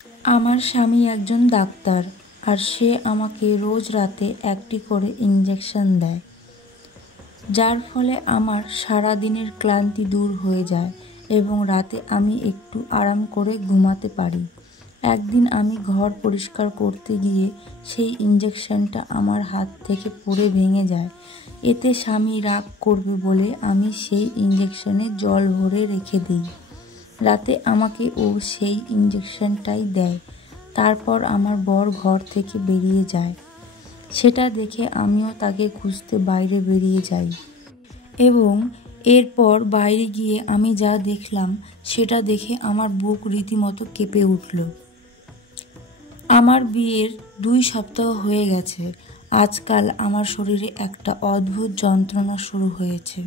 আমার স্বামী একজন ডাক্তার, আর সে আমাকে রোজ রাতে একটি করে ইঞ্জেকশন দেয়, যার ফলে আমার সারা দিনের ক্লান্তি দূর হয়ে যায় এবং রাতে আমি একটু আরাম করে ঘুমাতে পারি। একদিন আমি ঘর পরিষ্কার করতে গিয়ে সেই ইঞ্জেকশনটা আমার হাত থেকে পড়ে ভেঙে যায়। এতে স্বামী রাগ করবে বলে আমি সেই ইঞ্জেকশনে জল ভরে রেখে দিই। রাতে আমাকে ও সেই ইঞ্জেকশনটাই দেয়। তারপর আমার বর ঘর থেকে বেরিয়ে যায়। সেটা দেখে আমিও তাকে খুঁজতে বাইরে বেরিয়ে যাই এবং এরপর বাইরে গিয়ে আমি যা দেখলাম সেটা দেখে আমার বুক রীতিমতো কেঁপে উঠল। আমার বিয়ের 2 সপ্তাহ হয়ে গেছে। আজকাল আমার শরীরে একটা অদ্ভুত যন্ত্রণা শুরু হয়েছে।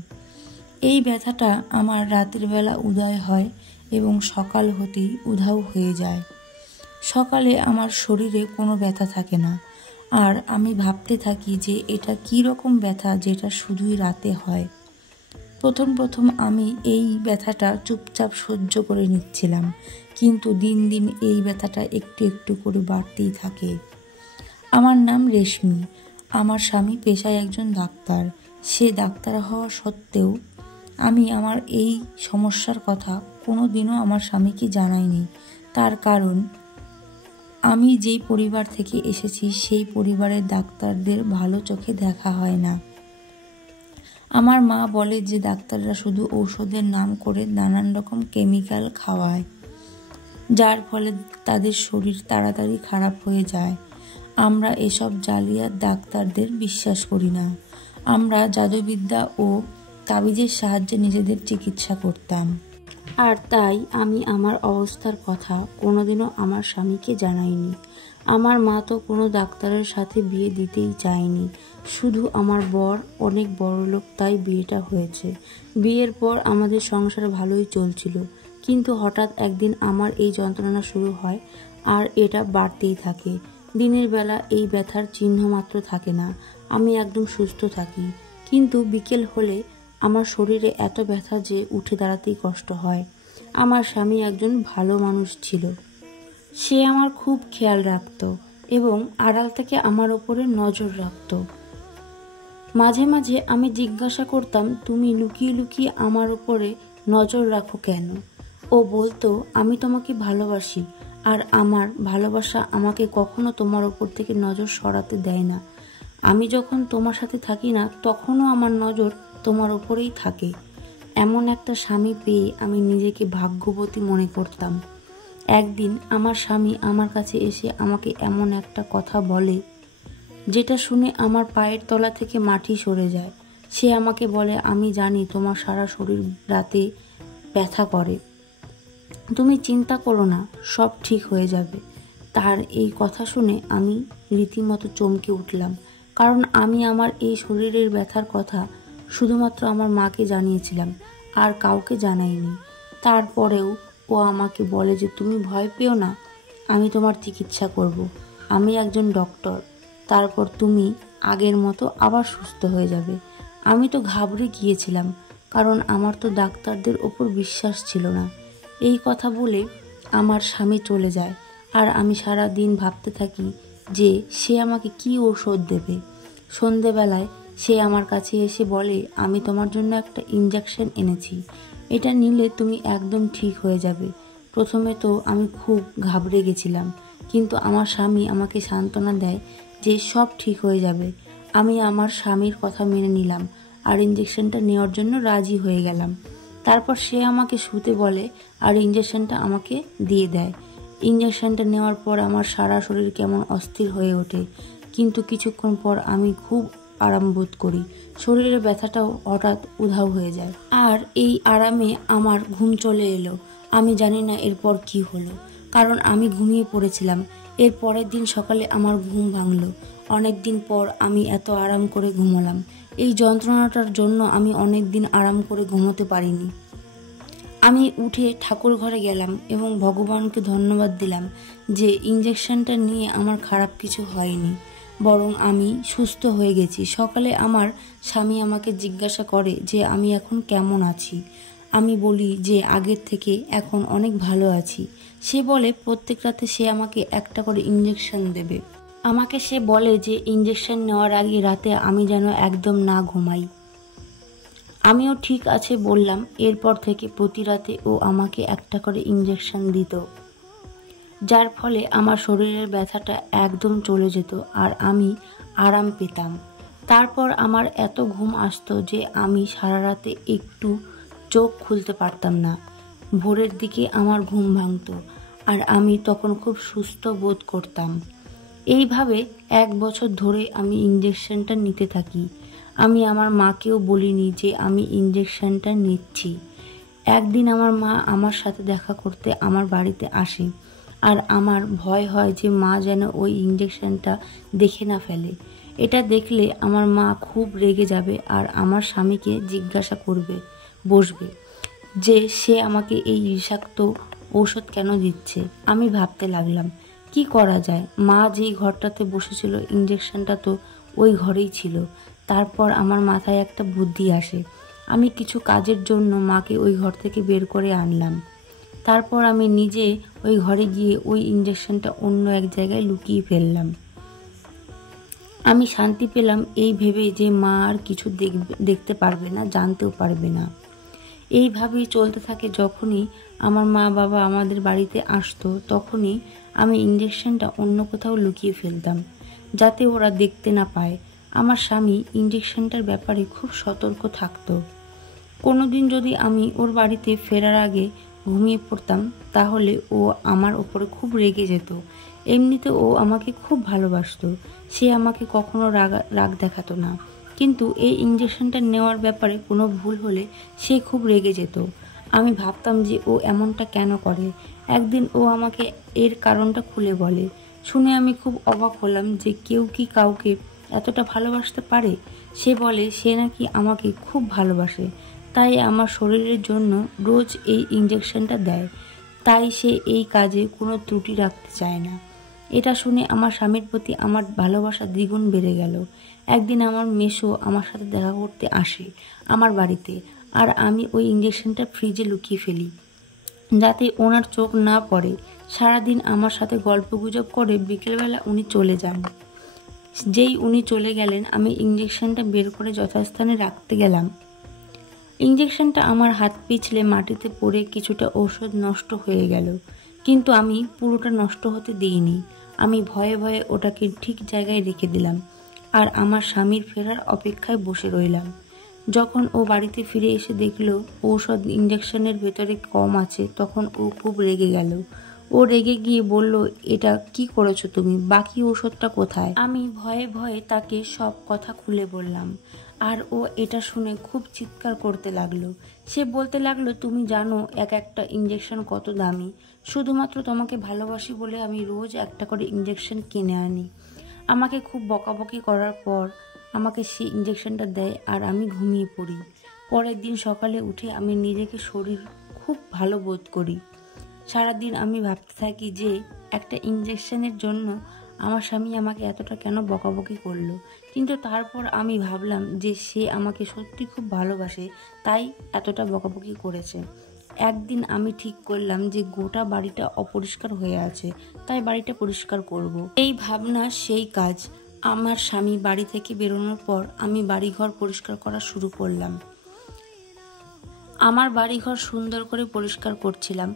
এই ব্যথাটা আমার রাতের বেলা উদয় হয় এবং সকাল হতেই উধাও হয়ে যায়। সকালে আমার শরীরে কোনো ব্যথা থাকে না, আর আমি ভাবতে থাকি যে এটা কী রকম ব্যথা যেটা শুধুই রাতে হয়। প্রথম আমি এই ব্যথাটা চুপচাপ সহ্য করে নিচ্ছিলাম, কিন্তু দিন দিন এই ব্যথাটা একটু একটু করে বাড়তেই থাকে। আমার নাম রেশমি। আমার স্বামী পেশায় একজন ডাক্তার। সে ডাক্তার হওয়া সত্ত্বেও আমি আমার এই সমস্যার কথা কোনো দিনও আমার স্বামীকে জানাইনি। তার কারণ, আমি যেই পরিবার থেকে এসেছি সেই পরিবারের ডাক্তারদের ভালো চোখে দেখা হয় না। আমার মা বলে যে ডাক্তাররা শুধু ঔষধের নাম করে নানান রকম কেমিক্যাল খাওয়ায়, যার ফলে তাদের শরীর তাড়াতাড়ি খারাপ হয়ে যায়। আমরা এসব জালিয়াত ডাক্তারদের বিশ্বাস করি না। আমরা জাদুবিদ্যা ও তাবিজের সাহায্যে নিজেদের চিকিৎসা করতাম। আর তাই আমি আমার অবস্থার কথা কোনোদিনও আমার স্বামীকে জানাইনি। আমার মা তো কোনো ডাক্তারের সাথে বিয়ে দিতেই চায়নি। শুধু আমার বর অনেক বড়লোক, তাই বিয়েটা হয়েছে। বিয়ের পর আমাদের সংসার ভালোই চলছিল, কিন্তু হঠাৎ একদিন আমার এই যন্ত্রণা শুরু হয়, আর এটা বাড়তেই থাকে। দিনের বেলা এই ব্যথার চিহ্ন মাত্র থাকে না, আমি একদম সুস্থ থাকি, কিন্তু বিকেল হলে আমার শরীরে এত ব্যথা যে উঠে দাঁড়াতেই কষ্ট হয়। আমার স্বামী একজন ভালো মানুষ ছিল। সে আমার খুব খেয়াল রাখত এবং আড়াল থেকে আমার ওপরে নজর রাখত। মাঝে মাঝে আমি জিজ্ঞাসা করতাম, তুমি লুকিয়ে লুকিয়ে আমার ওপরে নজর রাখো কেন? ও বলতো, আমি তোমাকে ভালোবাসি, আর আমার ভালোবাসা আমাকে কখনো তোমার ওপর থেকে নজর সরাতে দেয় না। আমি যখন তোমার সাথে থাকি না, তখনও আমার নজর তোমার ওপরেই থাকে। এমন একটা স্বামী পেয়ে আমি নিজেকে ভাগ্যবতী মনে করতাম। একদিন আমার স্বামী আমার কাছে এসে আমাকে এমন একটা কথা বলে যেটা শুনে আমার পায়ের তলা থেকে মাটি সরে যায়। সে আমাকে বলে, আমি জানি তোমার সারা শরীর রাতে ব্যথা করে, তুমি চিন্তা করো না, সব ঠিক হয়ে যাবে। তার এই কথা শুনে আমি রীতিমতো চমকে উঠলাম, কারণ আমি আমার এই শরীরের ব্যথার কথা শুধুমাত্র আমার মাকে জানিয়েছিলাম, আর কাউকে জানাইনি। তারপরেও ও আমাকে বলে যে তুমি ভয় পেও না, আমি তোমার চিকিৎসা করব। আমি একজন ডক্টর, তারপর তুমি আগের মতো আবার সুস্থ হয়ে যাবে। আমি তো ঘাবড়ে গিয়েছিলাম, কারণ আমার তো ডাক্তারদের ওপর বিশ্বাস ছিল না। এই কথা বলে আমার স্বামী চলে যায়, আর আমি সারা দিন ভাবতে থাকি যে সে আমাকে কি ঔষধ দেবে। সন্ধেবেলায় সে আমার কাছে এসে বলে, আমি তোমার জন্য একটা ইঞ্জেকশন এনেছি, এটা নিলে তুমি একদম ঠিক হয়ে যাবে। প্রথমে তো আমি খুব ঘাবড়ে গেছিলাম, কিন্তু আমার স্বামী আমাকে সান্ত্বনা দেয় যে সব ঠিক হয়ে যাবে। আমি আমার স্বামীর কথা মেনে নিলাম আর ইঞ্জেকশনটা নেওয়ার জন্য রাজি হয়ে গেলাম। তারপর সে আমাকে শুতে বলে আর ইঞ্জেকশনটা আমাকে দিয়ে দেয়। ইঞ্জেকশনটা নেওয়ার পর আমার সারা শরীর কেমন অস্থির হয়ে ওঠে, কিন্তু কিছুক্ষণ পর আমি খুব আরাম বোধ করি। শরীরের ব্যথাটাও হঠাৎ উধাও হয়ে যায়, আর এই আরামে আমার ঘুম চলে এলো। আমি জানি না এরপর কি হলো, কারণ আমি ঘুমিয়ে পড়েছিলাম। এর পরের দিন সকালে আমার ঘুম ভাঙলো। অনেক দিন পর আমি এত আরাম করে ঘুমোলাম। এই যন্ত্রণাটার জন্য আমি অনেক দিন আরাম করে ঘুমোতে পারিনি। আমি উঠে ঠাকুর ঘরে গেলাম এবং ভগবানকে ধন্যবাদ দিলাম যে ইঞ্জেকশনটা নিয়ে আমার খারাপ কিছু হয়নি, বরং আমি সুস্থ হয়ে গেছি। সকালে আমার স্বামী আমাকে জিজ্ঞাসা করে যে আমি এখন কেমন আছি। আমি বলি যে আগের থেকে এখন অনেক ভালো আছি। সে বলে প্রত্যেক রাতে সে আমাকে একটা করে ইঞ্জেকশন দেবে। আমাকে সে বলে যে ইঞ্জেকশন নেওয়ার আগে রাতে আমি যেন একদম না ঘুমাই। আমিও ঠিক আছে বললাম। এরপর থেকে প্রতি রাতে ও আমাকে একটা করে ইঞ্জেকশন দিত, যার ফলে আমার শরীরের ব্যথাটা একদম চলে যেত আর আমি আরাম পেতাম। তারপর আমার এত ঘুম আসতো যে আমি সারা রাতে একটু চোখ খুলতে পারতাম না। ভোরের দিকে আমার ঘুম ভাঙতো আর আমি তখন খুব সুস্থ বোধ করতাম। এইভাবে 1 বছর ধরে আমি ইঞ্জেকশনটা নিতে থাকি। আমি আমার মাকেও বলিনি যে আমি ইঞ্জেকশনটা নিচ্ছি। একদিন আমার মা আমার সাথে দেখা করতে আমার বাড়িতে আসে আর আমার ভয় হয় যে মা যেন ওই ইঞ্জেকশনটা দেখে না ফেলে। এটা দেখলে আমার মা খুব রেগে যাবে আর আমার স্বামীকে জিজ্ঞাসা বসবে যে সে আমাকে এই বিষাক্ত ঔষধ কেন দিচ্ছে। আমি ভাবতে লাগলাম কি করা যায়। মা যেই ঘরটাতে বসেছিল ইঞ্জেকশনটা তো ওই ঘরেই ছিল। তারপর আমার মাথায় একটা বুদ্ধি আসে। আমি কিছু কাজের জন্য মাকে ওই ঘর থেকে বের করে আনলাম। তারপর আমি নিজে ওই ঘরে গিয়ে ওই ইঞ্জেকশনটা অন্য এক জায়গায় লুকিয়ে ফেললাম। আমি শান্তি পেলাম এই ভেবে যে মা আর কিছু দেখতে পারবে না, জানতেও পারবে না। এইভাবেই চলতে থাকে। যখনই আমার মা বাবা আমাদের বাড়িতে আসতো তখনই আমি ইঞ্জেকশনটা অন্য কোথাও লুকিয়ে ফেলতাম যাতে ওরা দেখতে না পায়। আমার স্বামী ইঞ্জেকশনটার ব্যাপারে খুব সতর্ক থাকতো। কোনোদিন যদি আমি ওর বাড়িতে ফেরার আগে ঘুমিয়ে পড়তাম তাহলে ও আমার ওপরে খুব রেগে যেত। এমনিতে ও আমাকে খুব ভালোবাসতো, সে আমাকে কখনো রাগ দেখাতো না, কিন্তু এই ইঞ্জেকশনটা নেওয়ার ব্যাপারে কোনো ভুল হলে সে খুব রেগে যেত। আমি ভাবতাম যে ও এমনটা কেন করে। একদিন ও আমাকে এর কারণটা খুলে বলে। শুনে আমি খুব অবাক হলাম যে কেউ কি কাউকে এতটা ভালোবাসতে পারে। সে বলে সে নাকি আমাকে খুব ভালোবাসে, তাই আমার শরীরের জন্য রোজ এই ইঞ্জেকশনটা দেয়। তাই সে এই কাজে কোনো ত্রুটি রাখতে চায় না। এটা শুনে আমার স্বামীর প্রতি আমার ভালোবাসা দ্বিগুণ বেড়ে গেল। একদিন আমার মেসো আমার সাথে দেখা করতে আসে আমার বাড়িতে, আর আমি ওই ইঞ্জেকশনটা ফ্রিজে লুকিয়ে ফেলি যাতে ওনার চোখ না পড়ে। সারাদিন আমার সাথে গল্পগুজব করে বিকেলবেলা উনি চলে যান। যেই উনি চলে গেলেন আমি ইঞ্জেকশনটা বের করে যথাস্থানে রাখতে গেলাম। ইঞ্জেকশনটা আমার হাত পিছলে মাটিতে পড়ে কিছুটা ঔষধ নষ্ট হয়ে গেল, কিন্তু আমি পুরোটা নষ্ট হতে দিইনি। আমি ভয়ে ভয়ে ওটাকে ঠিক জায়গায় রেখে দিলাম আর আমার স্বামীর ফেরার অপেক্ষায় বসে রইলাম। যখন ও বাড়িতে ফিরে এসে দেখলো ঔষধ ইঞ্জেকশনের ভেতরে কম আছে তখন ও খুব রেগে গেল। ও রেগে গিয়ে বলল, এটা কি করেছো তুমি? বাকি ঔষধটা কোথায়? আমি ভয়ে ভয়ে তাকে সব কথা খুলে বললাম আর ও এটা শুনে খুব চিৎকার করতে লাগলো। সে বলতে লাগলো, তুমি জানো এক একটা ইঞ্জেকশন কত দামি? শুধুমাত্র তোমাকে ভালোবাসি বলে আমি রোজ একটা করে ইঞ্জেকশন কিনে আনি। আমাকে খুব বকাবকি করার পর আমাকে সেই ইঞ্জেকশনটা দেয় আর আমি ঘুমিয়ে পড়ি। পরের দিন সকালে উঠে আমি নিজেকে শরীর খুব ভালো বোধ করি। সারাদিন আমি ভাবতে থাকি যে একটা ইঞ্জেকশনের জন্য আমার স্বামী আমাকে এতটা কেন বকাবকি করলো। কিন্তু তারপর আমি ভাবলাম যে সে আমাকে সত্যি খুব ভালোবাসে, তাই এতটা বকাবকি করেছে। একদিন আমি ঠিক করলাম যে গোটা বাড়িটা অপরিষ্কার হয়ে আছে, তাই বাড়িটা পরিষ্কার করব। এই ভাবনা সেই কাজ। আমার স্বামী বাড়ি থেকে বেরোনোর পর আমি বাড়িঘর পরিষ্কার করা শুরু করলাম। আমার বাড়িঘর সুন্দর করে পরিষ্কার করছিলাম।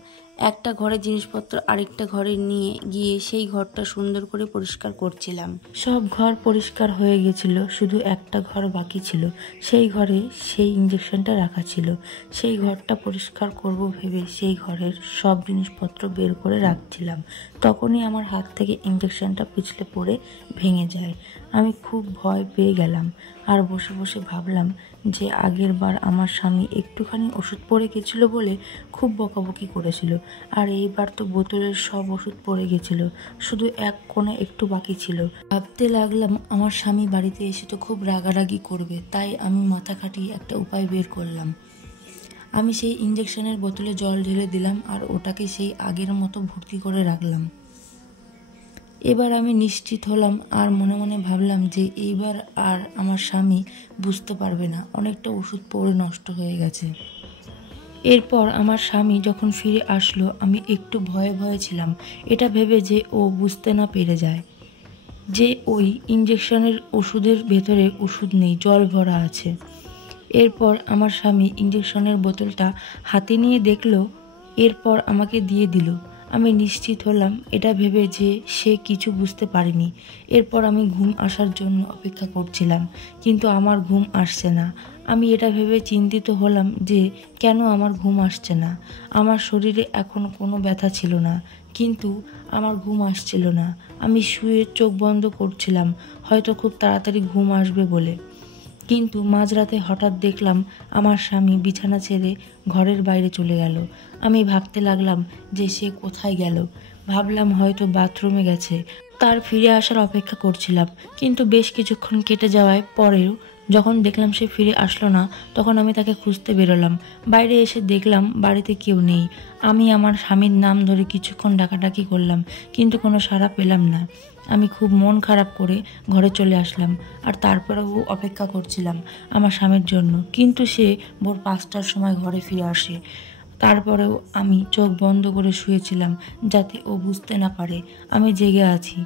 একটা ঘরে জিনিসপত্র আরেকটা ঘরে নিয়ে গিয়ে সেই ঘরটা সুন্দর করে পরিষ্কার করছিলাম। সব ঘর পরিষ্কার হয়ে গেছিল, শুধু একটা ঘর বাকি ছিল। সেই ঘরে সেই ইঞ্জেকশনটা রাখা ছিল। সেই ঘরটা পরিষ্কার করব ভেবে সেই ঘরের সব জিনিসপত্র বের করে রাখছিলাম। তখনই আমার হাত থেকে ইঞ্জেকশনটা পিছলে পড়ে ভেঙে যায়। আমি খুব ভয় পেয়ে গেলাম আর বসে বসে ভাবলাম যে আগের বার আমার স্বামী একটুখানি ওষুধ পড়ে গেছিল বলে খুব বকাবকি করেছিল, আর এইবার তো বোতলের সব ওষুধ পড়ে গেছিল, শুধু এক কোণে একটু বাকি ছিল। ভাবতে লাগলাম আমার স্বামী বাড়িতে এসে তো খুব রাগারাগি করবে, তাই আমি মাথা খাটিয়ে একটা উপায় বের করলাম। আমি সেই ইঞ্জেকশনের বোতলে জল ঢেলে দিলাম আর ওটাকে সেই আগের মতো ভর্তি করে রাখলাম। এবার আমি নিশ্চিত হলাম আর মনে মনে ভাবলাম যে এইবার আর আমার স্বামী বুঝতে পারবে না অনেকটা ওষুধ পড়ে নষ্ট হয়ে গেছে। এরপর আমার স্বামী যখন ফিরে আসলো আমি একটু ভয়ে ভয়ে ছিলাম, এটা ভেবে যে ও বুঝতে না পেরে যায় যে ওই ইঞ্জেকশনের ওষুধের ভেতরে ওষুধ নেই, জল ভরা আছে। এরপর আমার স্বামী ইঞ্জেকশনের বোতলটা হাতে নিয়ে দেখলো, এরপর আমাকে দিয়ে দিল। আমি নিশ্চিত হলাম এটা ভেবে যে সে কিছু বুঝতে পারেনি। এরপর আমি ঘুম আসার জন্য অপেক্ষা করছিলাম, কিন্তু আমার ঘুম আসছে না। আমি এটা ভেবে চিন্তিত হলাম যে কেন আমার ঘুম আসছে না। আমার শরীরে এখন কোনো ব্যথা ছিল না, কিন্তু আমার ঘুম আসছিল না। আমি শুয়ে চোখ বন্ধ করছিলাম, হয়তো খুব তাড়াতাড়ি ঘুম আসবে বলে। কিন্তু মাঝরাতে হঠাৎ দেখলাম আমার স্বামী বিছানা ছেড়ে ঘরের বাইরে চলে গেল। আমি ভাবতে লাগলাম যে সে কোথায় গেল। ভাবলাম হয়তো বাথরুমে গেছে। তার ফিরে আসার অপেক্ষা করছিলাম, কিন্তু বেশ কিছুক্ষণ কেটে যাওয়ার পরেও যখন দেখলাম সে ফিরে আসলো না, তখন আমি তাকে খুঁজতে বেরোলাম। বাইরে এসে দেখলাম বাড়িতে কেউ নেই। আমি আমার স্বামীর নাম ধরে কিছুক্ষণ ডাকাডাকি করলাম, কিন্তু কোনো সাড়া পেলাম না। আমি খুব মন খারাপ করে ঘরে চলে আসলাম, আর তারপরেও অপেক্ষা করছিলাম আমার স্বামীর জন্য, কিন্তু সে ভোর 5টার সময় ঘরে ফিরে আসে। তারপরেও আমি চোখ বন্ধ করে শুয়েছিলাম যাতে ও বুঝতে না পারে আমি জেগে আছি।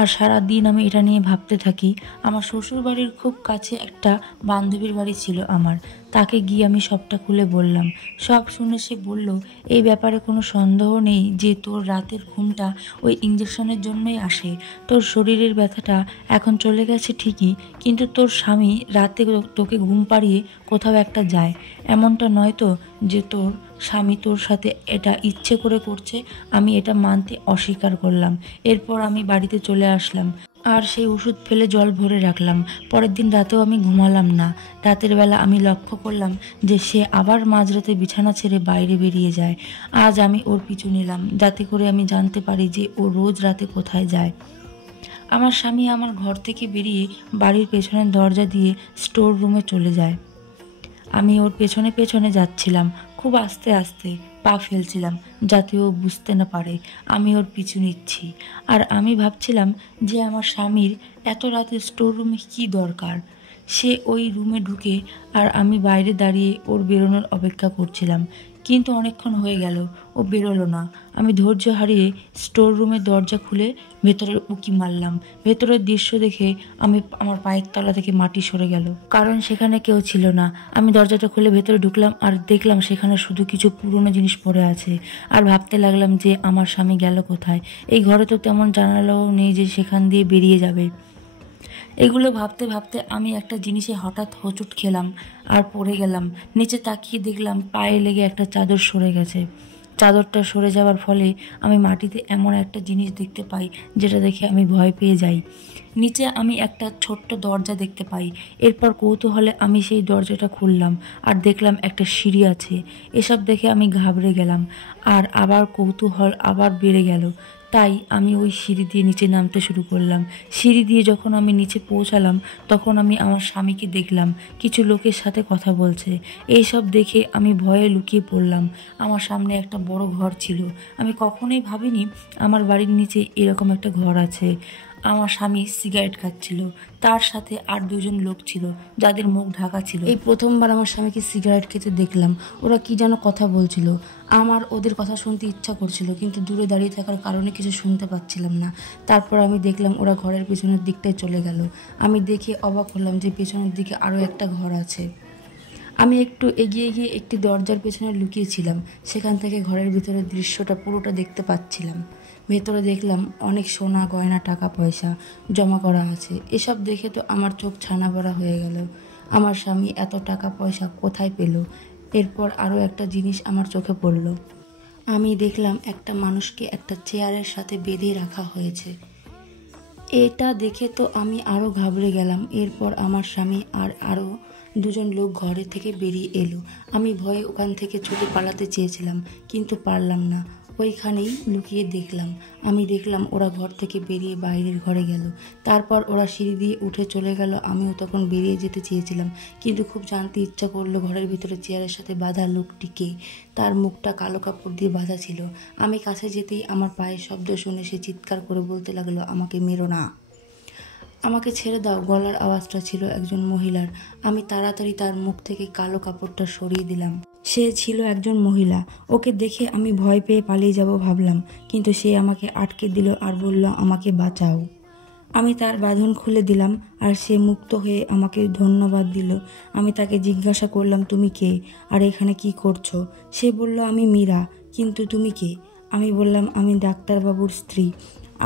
আর সারা দিন আমি এটা নিয়ে ভাবতে থাকি। আমার শ্বশুর বাড়ির খুব কাছে একটা বান্ধবীর বাড়ি ছিল আমার, তাকে গিয়ে আমি সবটা খুলে বললাম। সব শুনে সে বলল, এই ব্যাপারে কোনো সন্দেহ নেই যে তোর রাতের ঘুমটা ওই ইঞ্জেকশনের জন্যই আসে। তোর শরীরের ব্যথাটা এখন চলে গেছে ঠিকই, কিন্তু তোর স্বামী রাতে তোকে ঘুম পাড়িয়ে কোথাও একটা যায়। এমনটা নয় তো যে তোর স্বামী তোর সাথে এটা ইচ্ছে করে করছে? আমি এটা মানতে অস্বীকার করলাম। এরপর আমি বাড়িতে চলে আসলাম আর সেই ওষুধ ফেলে জল ভরে রাখলাম। পরের দিন রাতেও আমি ঘুমালাম না। রাতের বেলা আমি লক্ষ্য করলাম যে সে আবার মাঝরাতে বিছানা ছেড়ে বাইরে বেরিয়ে যায়। আজ আমি ওর পিছু নিলাম যাতে করে আমি জানতে পারি যে ও রোজ রাতে কোথায় যায়। আমার স্বামী আমার ঘর থেকে বেরিয়ে বাড়ির পেছনের দরজা দিয়ে স্টোর রুমে চলে যায়। আমি ওর পেছনে পেছনে যাচ্ছিলাম, খুব আস্তে আস্তে পা ফেলছিলাম যাতে ও বুঝতে না পারে আমি ওর পিছু নিচ্ছি। আর আমি ভাবছিলাম যে আমার স্বামীর এত রাতে স্টোর রুমে কী দরকার। সে ওই রুমে ঢুকে আর আমি বাইরে দাঁড়িয়ে ওর বেরোনোর অপেক্ষা করছিলাম, কিন্তু অনেকক্ষণ হয়ে গেল ও বেরোলো না। আমি ধৈর্য হারিয়ে স্টোর রুমের দরজা খুলে ভেতরে উঁকি মারলাম। ভেতরের দৃশ্য দেখে আমার পায়ের তলা থেকে মাটি সরে গেল, কারণ সেখানে কেউ ছিল না। আমি দরজাটা খুলে ভেতরে ঢুকলাম আর দেখলাম সেখানে শুধু কিছু পুরনো জিনিস পড়ে আছে। আর ভাবতে লাগলাম যে আমার স্বামী গেল কোথায়। এই ঘরে তো তেমন জানালাও নেই যে সেখান দিয়ে বেরিয়ে যাবে। এগুলো ভাবতে ভাবতে আমি একটা জিনিসে হঠাৎ হোঁচট খেলাম আর পড়ে গেলাম। নিচে তাকিয়ে দেখলাম পায়ে লেগে একটা চাদর সরে গেছে। চাদরটা সরে যাওয়ার ফলে আমি মাটিতে এমন একটা জিনিস দেখতে পাই যেটা দেখে আমি ভয় পেয়ে যাই। নিচে আমি একটা ছোট্ট দরজা দেখতে পাই। এরপর কৌতূহলে আমি সেই দরজাটা খুললাম আর দেখলাম একটা সিঁড়ি আছে। এসব দেখে আমি ঘাবড়ে গেলাম আর আবার কৌতূহল আবার বেড়ে গেল। তাই আমি ওই সিঁড়ি দিয়ে নিচে নামতে শুরু করলাম। সিঁড়ি দিয়ে যখন আমি নিচে পৌঁছালাম তখন আমি আমার স্বামীকে দেখলাম কিছু লোকের সাথে কথা বলছে। এইসব দেখে আমি ভয়ে লুকিয়ে পড়লাম। আমার সামনে একটা বড় ঘর ছিল। আমি কখনোই ভাবিনি আমার বাড়ির নিচে এরকম একটা ঘর আছে। আমার স্বামী সিগারেট খাচ্ছিল, তার সাথে আর দুজন লোক ছিল যাদের মুখ ঢাকা ছিল। এই প্রথমবার আমার স্বামীকে সিগারেট খেতে দেখলাম। ওরা কি যেন কথা বলছিল। আমার ওদের কথা শুনতে ইচ্ছা করছিল, কিন্তু দূরে দাঁড়িয়ে থাকার কারণে কিছু শুনতে পাচ্ছিলাম না। তারপর আমি দেখলাম ওরা ঘরের পেছনের দিকটায় চলে গেল। আমি দেখে অবাক হলাম যে পেছনের দিকে আরও একটা ঘর আছে। আমি একটু এগিয়ে গিয়ে একটি দরজার পেছনে লুকিয়েছিলাম। সেখান থেকে ঘরের ভিতরের দৃশ্যটা পুরোটা দেখতে পাচ্ছিলাম। ভেতরে দেখলাম অনেক সোনা গয়না টাকা পয়সা জমা করা আছে। এসব দেখে তো আমার চোখ ছানা বড়া হয়ে গেল। আমার স্বামী এত টাকা পয়সা কোথায় পেল? এরপর আরও একটা জিনিস আমার চোখে পড়ল। আমি দেখলাম একটা মানুষকে একটা চেয়ারের সাথে বেঁধে রাখা হয়েছে। এটা দেখে তো আমি আরও ঘাবড়ে গেলাম। এরপর আমার স্বামী আর আরও দুজন লোক ঘরে থেকে বেরিয়ে এলো। আমি ভয়ে ওখান থেকে ছুটে পালাতে চেয়েছিলাম, কিন্তু পারলাম না। ওইখানেই লুকিয়ে দেখলাম। আমি দেখলাম ওরা ঘর থেকে বেরিয়ে বাইরের ঘরে গেল। তারপর ওরা সিঁড়ি দিয়ে উঠে চলে গেল। আমিও তখন বেরিয়ে যেতে চেয়েছিলাম, কিন্তু খুব জানতে ইচ্ছা করলো ঘরের ভিতরে চেয়ারের সাথে বাঁধা লোকটিকে। তার মুখটা কালো কাপড় দিয়ে বাঁধা ছিল। আমি কাছে যেতেই আমার পায়ের শব্দ শুনে সে চিৎকার করে বলতে লাগলো, আমাকে মেরো না। আমাকে ছেড়ে দাও, গলার আওয়াজটা ছিল একজন মহিলার। আমি তাড়াতাড়ি তার মুখ থেকে কালো কাপড়টা সরিয়ে দিলাম। সে ছিল একজন মহিলা। ওকে দেখে আমি ভয় পেয়ে পালিয়ে যাব ভাবলাম, কিন্তু সে আমাকে আটকে দিল আর বলল, আমাকে বাঁচাও। আমি তার বাঁধন খুলে দিলাম আর সে মুক্ত হয়ে আমাকে ধন্যবাদ দিল। আমি তাকে জিজ্ঞাসা করলাম, তুমি কে আর এখানে কি করছো? সে বলল, আমি মীরা। কিন্তু তুমি কে? আমি বললাম, আমি ডাক্তারবাবুর স্ত্রী।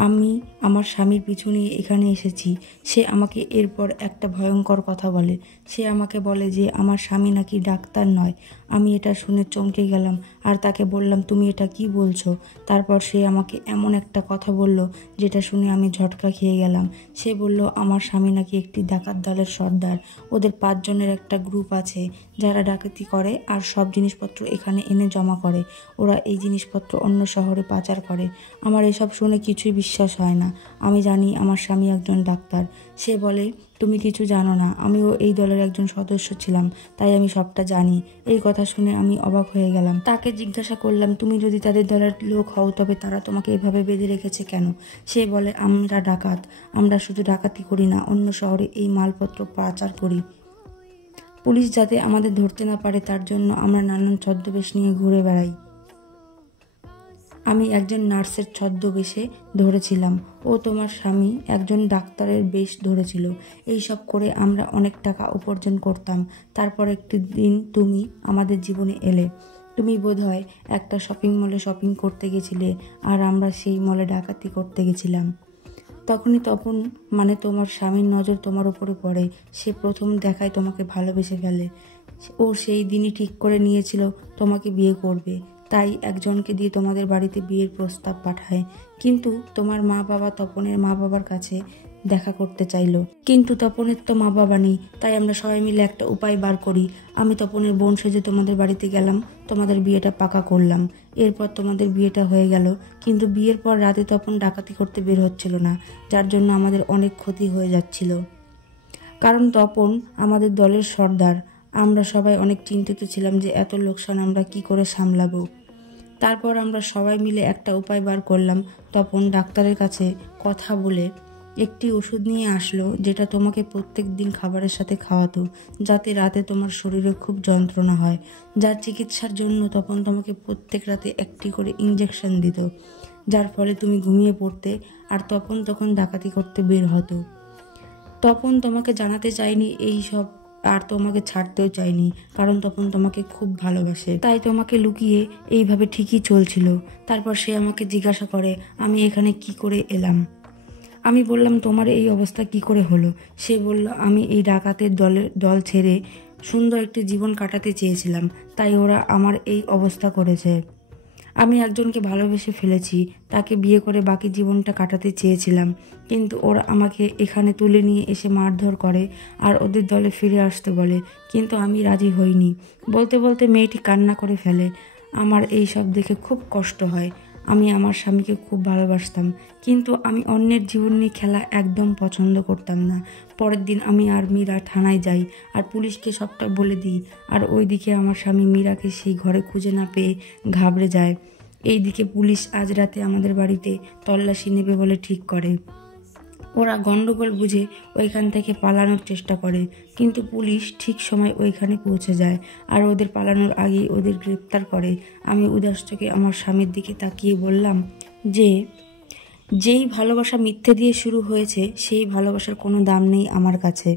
আমি আমার স্বামীর পিছু নিয়ে এখানে এসেছি। সে আমাকে এরপর একটা ভয়ঙ্কর কথা বলে। সে আমাকে বলে যে আমার স্বামী নাকি ডাক্তার নয়। আমি এটা শুনে চমকে গেলাম আর তাকে বললাম, তুমি এটা কি বলছো? তারপর সে আমাকে এমন একটা কথা বলল যেটা শুনে আমি ঝটকা খেয়ে গেলাম। সে বলল, আমার স্বামী নাকি একটি ডাকাত দলের সর্দার। ওদের 5 জনের একটা গ্রুপ আছে যারা ডাকাতি করে আর সব জিনিসপত্র এখানে এনে জমা করে। ওরা এই জিনিসপত্র অন্য শহরে পাচার করে। আমার এসব শুনে কিছুই বিশ্বাস হয় না। আমি জানি আমার স্বামী একজন ডাক্তার। সে বলে, তুমি কিছু জানো না, আমিও এই দলের একজন সদস্য ছিলাম, তাই আমি সবটা জানি। এই কথা শুনে আমি অবাক হয়ে গেলাম। তাকে জিজ্ঞাসা করলাম, তুমি যদি তাদের দলের লোক হও তবে তারা তোমাকে এভাবে বেঁধে রেখেছে কেন? সে বলে, আমরা ডাকাত। আমরা শুধু ডাকাতি করি না, অন্য শহরে এই মালপত্র পাচার করি। পুলিশ যাতে আমাদের ধরতে না পারে তার জন্য আমরা নানান ছদ্মবেশ নিয়ে ঘুরে বেড়াই। আমি একজন নার্সের ছদ্মবেশে ধরেছিলাম। ও তোমার স্বামী একজন ডাক্তারের বেশ ধরেছিল। এই সব করে আমরা অনেক টাকা উপার্জন করতাম। তারপর একটি দিন তুমি আমাদের জীবনে এলে। তুমি বোধহয় একটা শপিং মলে শপিং করতে গেছিলে আর আমরা সেই মলে ডাকাতি করতে গেছিলাম। তখনই তপন মানে তোমার স্বামীর নজর তোমার উপরে পড়ে। সে প্রথম দেখায় তোমাকে ভালোবেসে ফেলে। ও সেই দিনই ঠিক করে নিয়েছিল তোমাকে বিয়ে করবে, তাই একজনকে দিয়ে তোমাদের বাড়িতে বিয়ের প্রস্তাব পাঠায়। কিন্তু তোমার মা বাবা তপনের মা বাবার কাছে দেখা করতে চাইলো, কিন্তু তপনের তো মা বাবা নেই। তাই আমরা সবাই মিলে একটা উপায় বার করি। আমি তপনের বোন সেজে তোমাদের বাড়িতে গেলাম, তোমাদের বিয়েটা পাকা করলাম। এরপর তোমাদের বিয়েটা হয়ে গেল। কিন্তু বিয়ের পর রাতে তপন ডাকাতি করতে বের হচ্ছিল না, যার জন্য আমাদের অনেক ক্ষতি হয়ে যাচ্ছিল। কারণ তপন আমাদের দলের সর্দার। আমরা সবাই অনেক চিন্তিত ছিলাম যে এত লোকসান আমরা কি করে সামলাবো। তারপর আমরা সবাই মিলে একটা উপায় বার করলাম। তপন ডাক্তারের কাছে কথা বলে একটি ওষুধ নিয়ে আসলো, যেটা তোমাকে প্রত্যেক দিন খাবারের সাথে খাওয়াতো, যাতে রাতে তোমার শরীরে খুব যন্ত্রণা হয়। যার চিকিৎসার জন্য তপন তোমাকে প্রত্যেক রাতে একটি করে ইঞ্জেকশন দিত, যার ফলে তুমি ঘুমিয়ে পড়তে আর তপন তখন ডাকাতি করতে বের হতো। তপন তোমাকে জানাতে চাইনি এই সব আর তোমাকে ছাড়তেও চাইনি, কারণ তপন তোমাকে খুব ভালোবাসে, তাই তোমাকে লুকিয়ে এইভাবে ঠিকই চলছিল। তারপর সে আমাকে জিজ্ঞাসা করে, আমি এখানে কি করে এলাম? আমি বললাম, তোমার এই অবস্থা কি করে হলো? সে বলল, আমি এই ডাকাতের দল ছেড়ে সুন্দর একটি জীবন কাটাতে চেয়েছিলাম, তাই ওরা আমার এই অবস্থা করেছে। আমি একজনকে ভালোবেসে ফেলেছি, তাকে বিয়ে করে বাকি জীবনটা কাটাতে চেয়েছিলাম, কিন্তু ওরা আমাকে এখানে তুলে নিয়ে এসে মারধর করে আর ওদের দলে ফিরে আসতে বলে, কিন্তু আমি রাজি হইনি। বলতে বলতে মেয়েটি কান্না করে ফেলে। আমার এই সব দেখে খুব কষ্ট হয়। আমি আমার স্বামীকে খুব ভালোবাসতাম, কিন্তু আমি অন্যের জীবন নিয়ে খেলা একদম পছন্দ করতাম না। পরের দিন আমি আর মীরা থানায় যাই আর পুলিশকে সবটা বলে দিই। আর ওইদিকে আমার স্বামী মীরাকে সেই ঘরে খুঁজে না পেয়ে ঘাবড়ে যায়। এইদিকে পুলিশ আজ রাতে আমাদের বাড়িতে তল্লাশি নেবে বলে ঠিক করে। ওরা গন্ডগোল বুঝে ওইখান থেকে পালানোর চেষ্টা করে, কিন্তু পুলিশ ঠিক সময় ওইখানে পৌঁছে যায় আর ওদের পালানোর আগেই ওদের গ্রেপ্তার করে। আমি উদাস চোখে আমার স্বামীর দিকে তাকিয়ে বললাম যে, যেই ভালোবাসা মিথ্যে দিয়ে শুরু হয়েছে সেই ভালোবাসার কোনো দাম নেই আমার কাছে।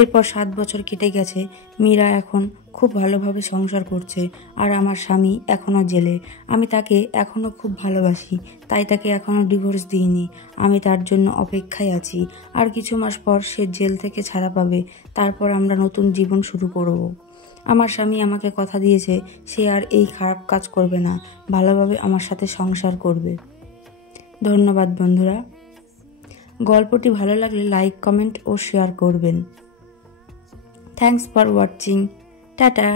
এরপর 7 বছর কেটে গেছে। মীরা এখন খুব ভালোভাবে সংসার করছে আর আমার স্বামী এখনও জেলে। আমি তাকে এখনও খুব ভালোবাসি, তাই তাকে এখনও ডিভোর্স দিইনি। আমি তার জন্য অপেক্ষায় আছি। আর কিছু মাস পর সে জেল থেকে ছাড়া পাবে, তারপর আমরা নতুন জীবন শুরু করব। আমার স্বামী আমাকে কথা দিয়েছে সে আর এই খারাপ কাজ করবে না, ভালোভাবে আমার সাথে সংসার করবে। ধন্যবাদ বন্ধুরা। গল্পটি ভালো লাগলে লাইক, কমেন্ট ও শেয়ার করবেন। Thanks for watching. টাটা।